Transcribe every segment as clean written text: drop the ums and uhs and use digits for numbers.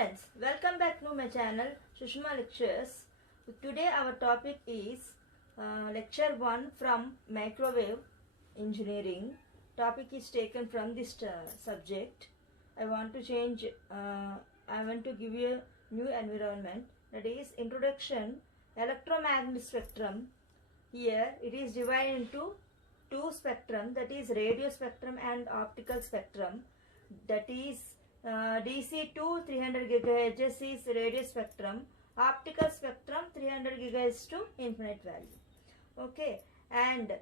friends, welcome back to my channel Sushma Lectures. Today our topic is lecture 1 from microwave engineering. Topic is taken from this subject. I want to give you a new environment, that is introduction electromagnetic spectrum. Here it is divided into two spectrum, that is radio spectrum and optical spectrum. That is DC to 300 GHz is radio spectrum, optical spectrum 300 GHz to infinite value. Okay, and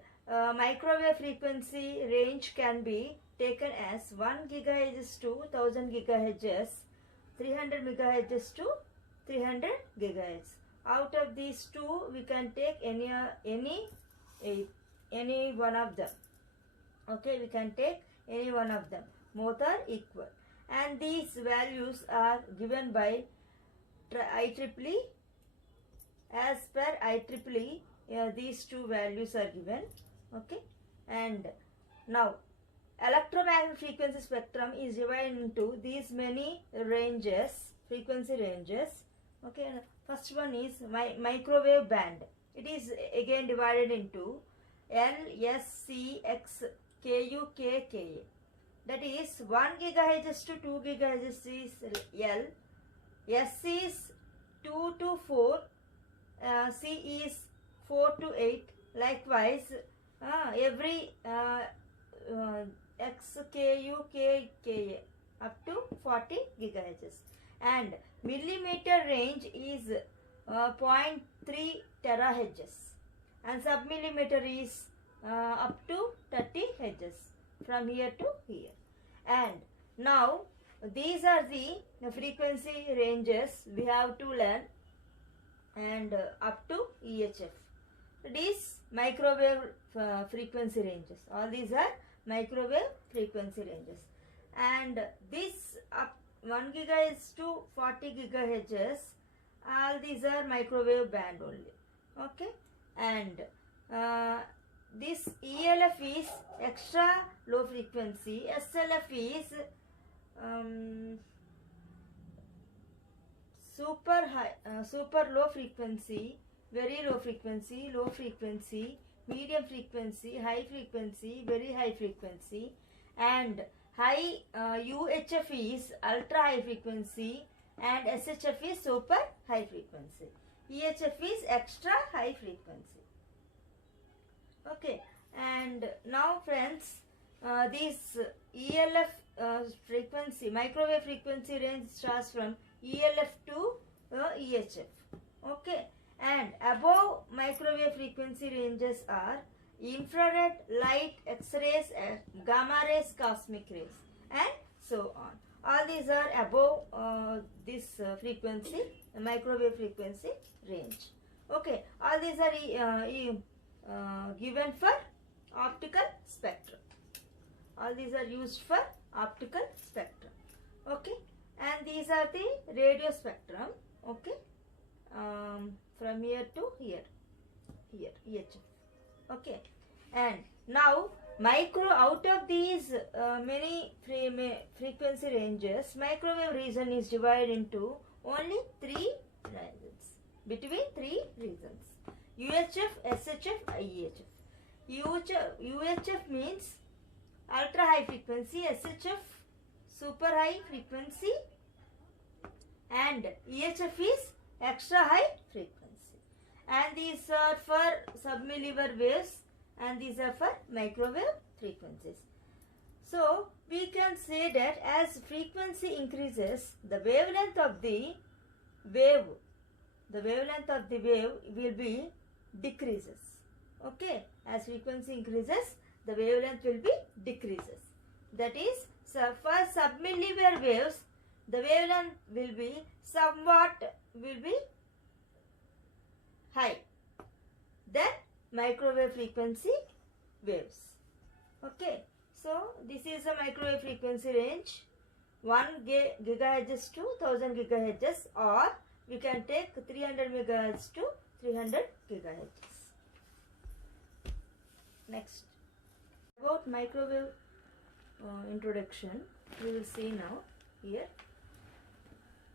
microwave frequency range can be taken as 1 GHz to 1000 GHz, 300 MHz to 300 GHz. Out of these two, we can take any one of them. Okay, we can take any one of them. Both are equal. And these values are given by IEEE. As per IEEE, these two values are given. Okay, and now electromagnetic frequency spectrum is divided into these many ranges, frequency ranges. Okay, first one is microwave band. It is again divided into L, S, C, X, K, U, K, K, A. That is 1 GHz to 2 GHz is L, S is 2 to 4, C is 4 to 8. Likewise, every X, K, U, K, K, A up to 40 GHz. And millimeter range is 0.3 terahertz, and submillimeter is up to 30 Hz from here to here. And now these are the frequency ranges we have to learn, and up to EHF. These microwave frequency ranges. All these are microwave frequency ranges. And this up 1 GHz to 40 GHz, all these are microwave band only. Okay, and this ELF is extra low frequency, SLF is super low frequency, very low frequency, low frequency, medium frequency, high frequency, very high frequency, and high UHF is ultra high frequency, and SHF is super high frequency. EHF is extra high frequency. Okay, and now friends, this ELF frequency, microwave frequency range starts from ELF to EHF. Okay, and above microwave frequency ranges are infrared, light, X-rays, gamma rays, cosmic rays, and so on. All these are above this frequency, microwave frequency range. Okay, all these are given for optical spectrum. All these are used for optical spectrum. Okay, and these are the radio spectrum. Okay, from here to here, EHF. Okay, and now out of these many frequency ranges, microwave region is divided into only 3 regions, between 3 regions: UHF, SHF, IEHF. UHF means ultra high frequency, SHF super high frequency, and EHF is extra high frequency. And these are for submillimeter waves, and these are for microwave frequencies. So we can say that as frequency increases, the wavelength of the wave will be decreases. Okay, as frequency increases, the wavelength will be decreases. That is, so for submillimeter waves, the wavelength will be high than microwave frequency waves. Okay, so this is a microwave frequency range, 1 GHz to 1000 GHz, or we can take 300 MHz to 300 GHz. Next, about microwave introduction, we will see now here.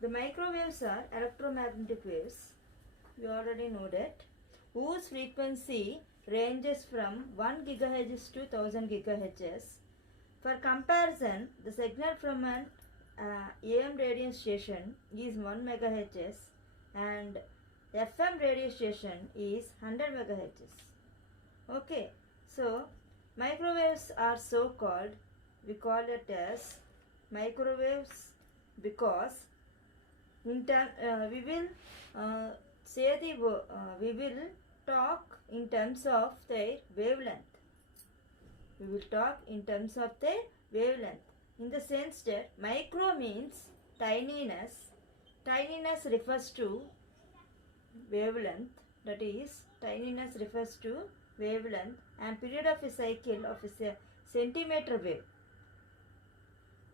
The microwaves are electromagnetic waves, we already know that, whose frequency ranges from 1 GHz to 1000 GHz. For comparison, the signal from an AM radio station is 1 MHz and FM radio station is 100 MHz. Okay, so microwaves are so called, we call it as microwaves because in we will we will talk in terms of their wavelength. We will talk in terms of their wavelength. In the sense that micro means tininess. Tininess refers to wavelength. That is, tininess refers to wavelength, and period of a cycle of a centimeter wave.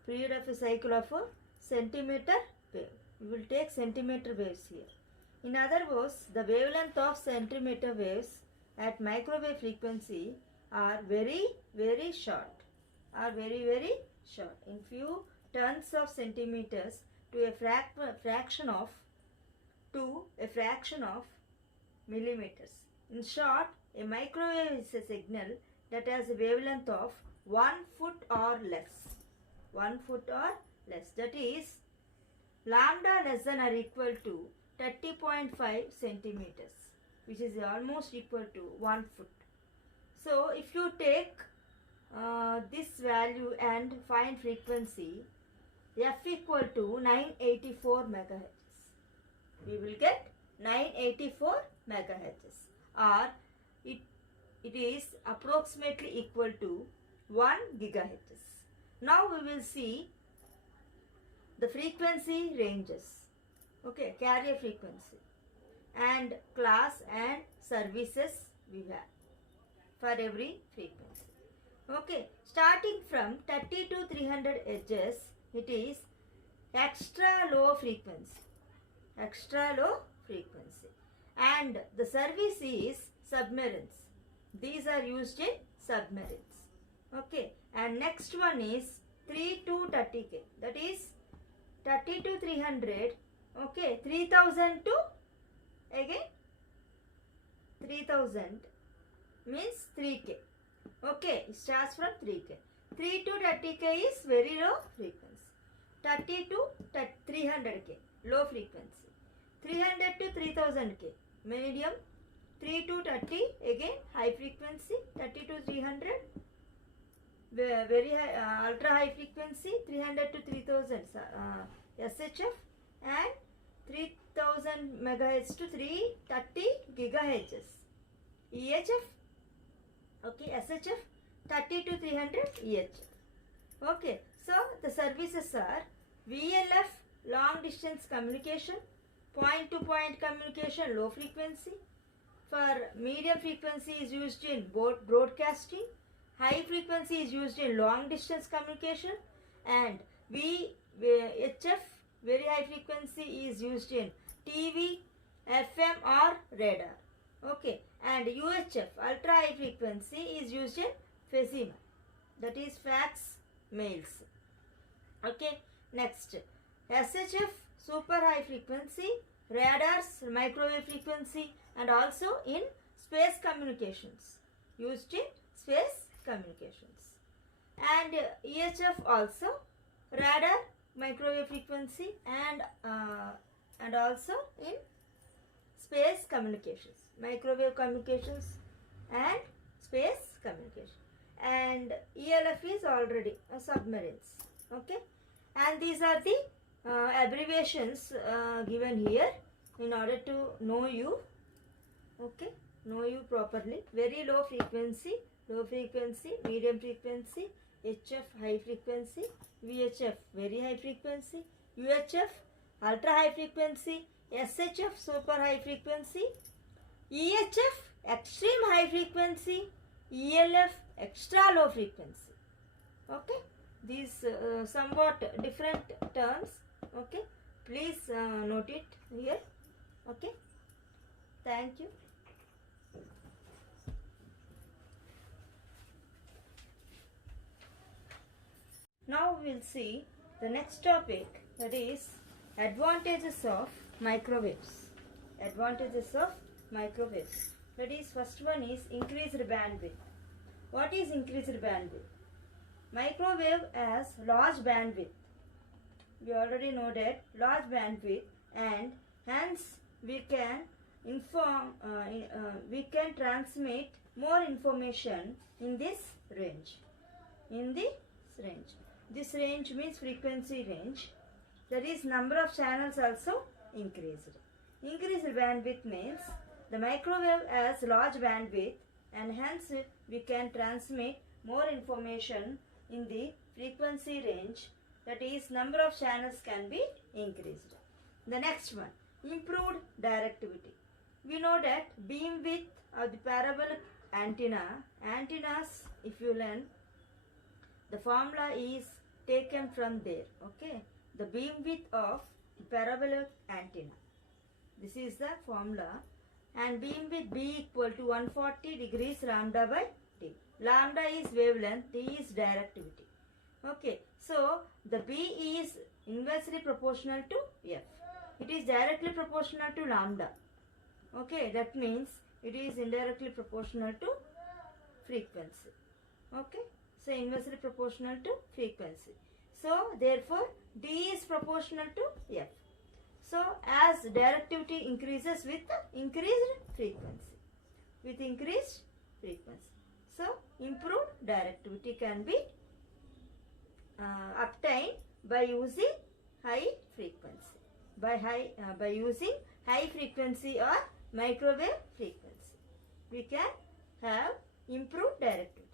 Period of a cycle of a centimeter wave. We will take centimeter waves here. In other words, the wavelength of centimeter waves at microwave frequency are very, very short. Are very, very short. In few tens of centimeters to a fraction of millimeters. In short, a microwave is a signal that has a wavelength of 1 foot or less. 1 foot or less. That is, lambda less than or equal to 30.5 centimeters, which is almost equal to 1 foot. So, if you take this value and find frequency, f equal to 984 megahertz. We will get 984 megahertz, or it is approximately equal to 1 gigahertz. Now we will see the frequency ranges. Okay, carrier frequency and class and services we have for every frequency. Okay, starting from 30 to 300 Hz, it is extra low frequency. Extra low frequency. And the service is submarines. These are used in submarines. Okay, and next one is 3 to 30K. That is 30 to 300. Okay, 3000 to again 3000 means 3K. Okay, it starts from 3K. 3 to 30K is very low frequency. 30 to 300K, low frequency. 300 to 3000K, medium. 3 to 30, again high frequency. 30 to 300, very high, ultra high frequency. 300 to 3000 SHF, and 3000 megahertz to 330 gigahertz EHF. Okay, SHF 30 to 300 EHF. Okay, so the services are VLF, long distance communication, point to point communication, low frequency. For medium frequency is used in broadcasting, high frequency is used in long distance communication, and VHF, very high frequency, is used in TV, FM or radar. Okay, and UHF, ultra high frequency, is used in FESIMA, that is fax mails. Okay, next SHF, super high frequency, radars, microwave frequency, and also in space communications, used in space communications. And EHF also, radar, microwave frequency, and also in space communications, microwave communications and space communication. And ELF is already submarines. Okay, and these are the abbreviations given here in order to know you. Okay, know you properly. Very low frequency, medium frequency, HF high frequency, VHF very high frequency, UHF ultra high frequency, SHF super high frequency, EHF extreme high frequency, ELF extra low frequency. Okay, these somewhat different terms. Okay, please note it here. Okay, thank you. Now we will see the next topic, that is Advantages of microwaves. Advantages of microwaves. That is, first one is increased bandwidth. What is increased bandwidth? Microwave has large bandwidth. We already know that large bandwidth, and hence we can we can transmit more information in this range. In this range. This range means frequency range. That is, number of channels also increased. Increased bandwidth means the microwave has large bandwidth, and hence we can transmit more information in the frequency range. That is, number of channels can be increased. The next one, improved directivity. We know that beam width of the parabolic antennas, if you learn, the formula is taken from there. Okay, the beam width of parabolic antenna. This is the formula, and beam width B equal to 140 degrees lambda by T. Lambda is wavelength, T is directivity. Okay, so the B is inversely proportional to F. It is directly proportional to lambda. Okay, that means it is indirectly proportional to frequency. Okay, so inversely proportional to frequency. So therefore D is proportional to F. So as directivity increases with increased frequency. With increased frequency. So improved directivity can be obtained by using high frequency. By using high frequency or microwave frequency, we can have improved directivity.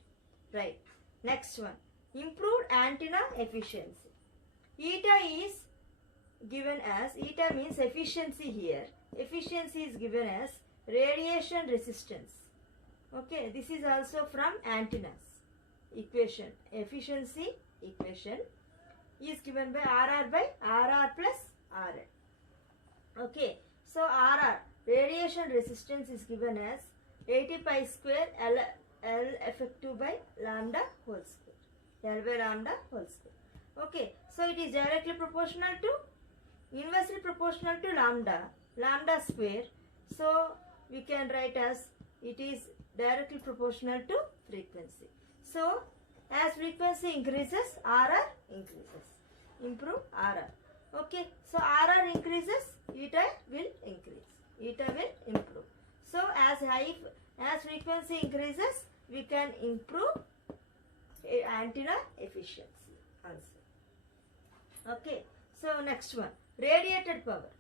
Right. Next one, improved antenna efficiency. Eta is given as, eta means efficiency here. Efficiency is given as radiation resistance. Okay, this is also from antennas equation. Efficiency equation is given by RR plus RL. Okay, so RR, radiation resistance, is given as 80 pi square L effective by lambda whole square. L by lambda whole square. Okay, so it is directly proportional to, inversely proportional to lambda square. So we can write as it is directly proportional to frequency. So as frequency increases, RR increases. Improve RR. Okay, so RR increases, eta will increase. Eta will improve. So as frequency increases, we can improve antenna efficiency also. Okay, so next one, radiated power.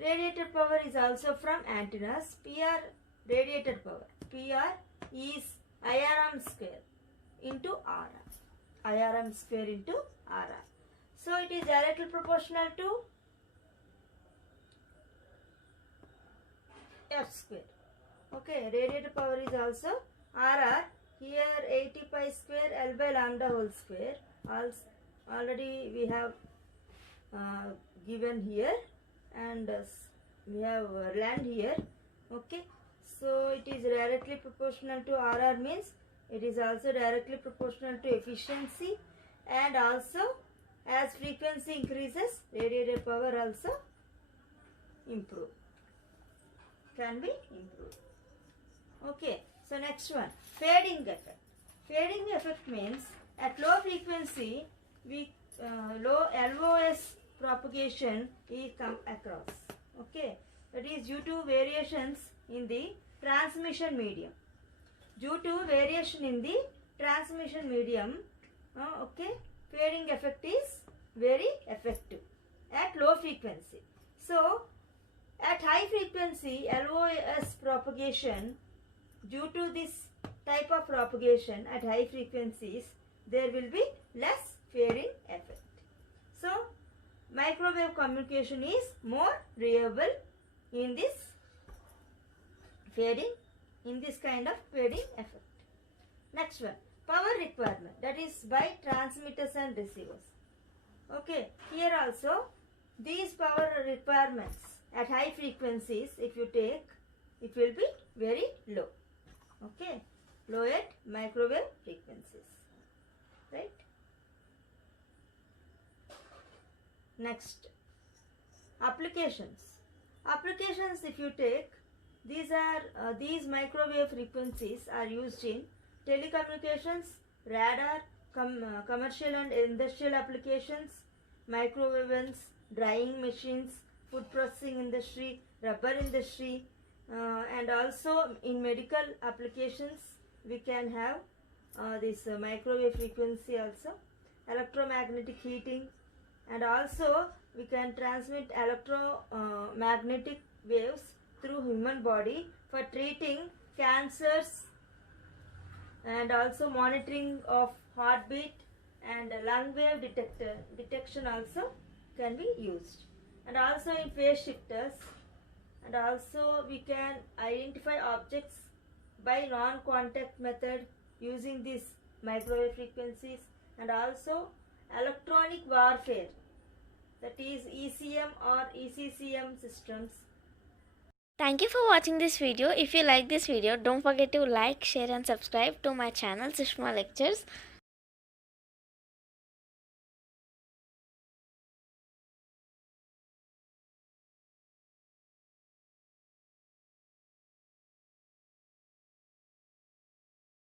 Radiated power is also from antennas. PR, radiated power. PR is IRM square into RR. IRM square into RR. So it is directly proportional to F square. Okay, radiated power is also RR. Here 80 pi square L by lambda whole square. Already we have given here, and we have learned here. Okay, so it is directly proportional to RR means it is also directly proportional to efficiency, and also as frequency increases, radiated power also improve. Can be improved. Okay, so next one, fading effect. Fading effect means at low frequency, low LOS propagation is come across. Okay, that is due to variations in the transmission medium. Due to variation in the transmission medium, okay, fading effect is very effective at low frequency. So at high frequency LOS propagation, due to this type of propagation at high frequencies, there will be less fading effect. So microwave communication is more reliable in this fading, in this kind of fading effect. Next one, power requirement, that is by transmitters and receivers. Okay, here also these power requirements at high frequencies, if you take, it will be very low. Okay, low at microwave frequencies. Right. Next, Applications, if you take, these microwave frequencies are used in telecommunications, radar, commercial and industrial applications, microwave ovens, drying machines, food processing industry, rubber industry, and also in medical applications we can have this microwave frequency also, electromagnetic heating, and also we can transmit electromagnetic waves through human body for treating cancers, and also monitoring of heartbeat, and lung wave detection also can be used, and also in phase shifters, and also we can identify objects by non-contact method using these microwave frequencies, and also electronic warfare, that is ECM or ECCM systems. Thank you for watching this video. If you like this video, don't forget to like, share and subscribe to my channel Sushma Lectures.